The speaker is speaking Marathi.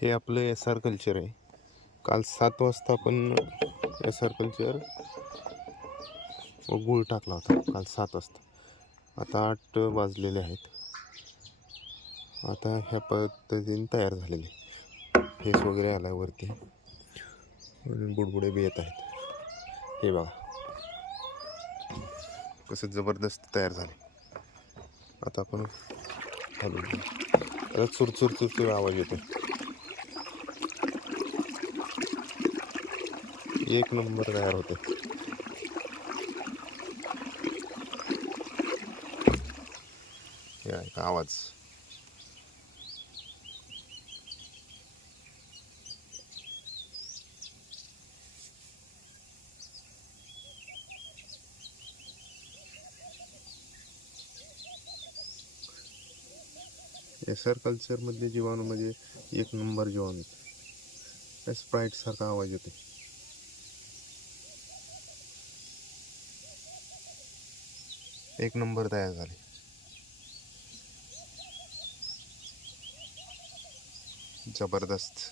हे आपलं SR कल्चर आहे. काल 7 वाजता आपण SR कल्चर व गूळ टाकला होता. काल 7 वाजता. आता 8 वाजलेले आहेत. आता ह्या पद्धतीने तयार झालेले फेस वगैरे आला वरती आणि बुडबुडे बी येत आहेत. हे बघा कसं जबरदस्त तयार झाले. आता आपण हलवू. त्याला चुरचुर आवाज येतो. एक नंबर तयार होते. हे आहे आवाज. SR कल्चर मधले जीवाणू म्हणजे एक नंबर जीवाणू. स्प्राईट सारखा आवाज येतो. एक नंबर तयार झाले. जबरदस्त.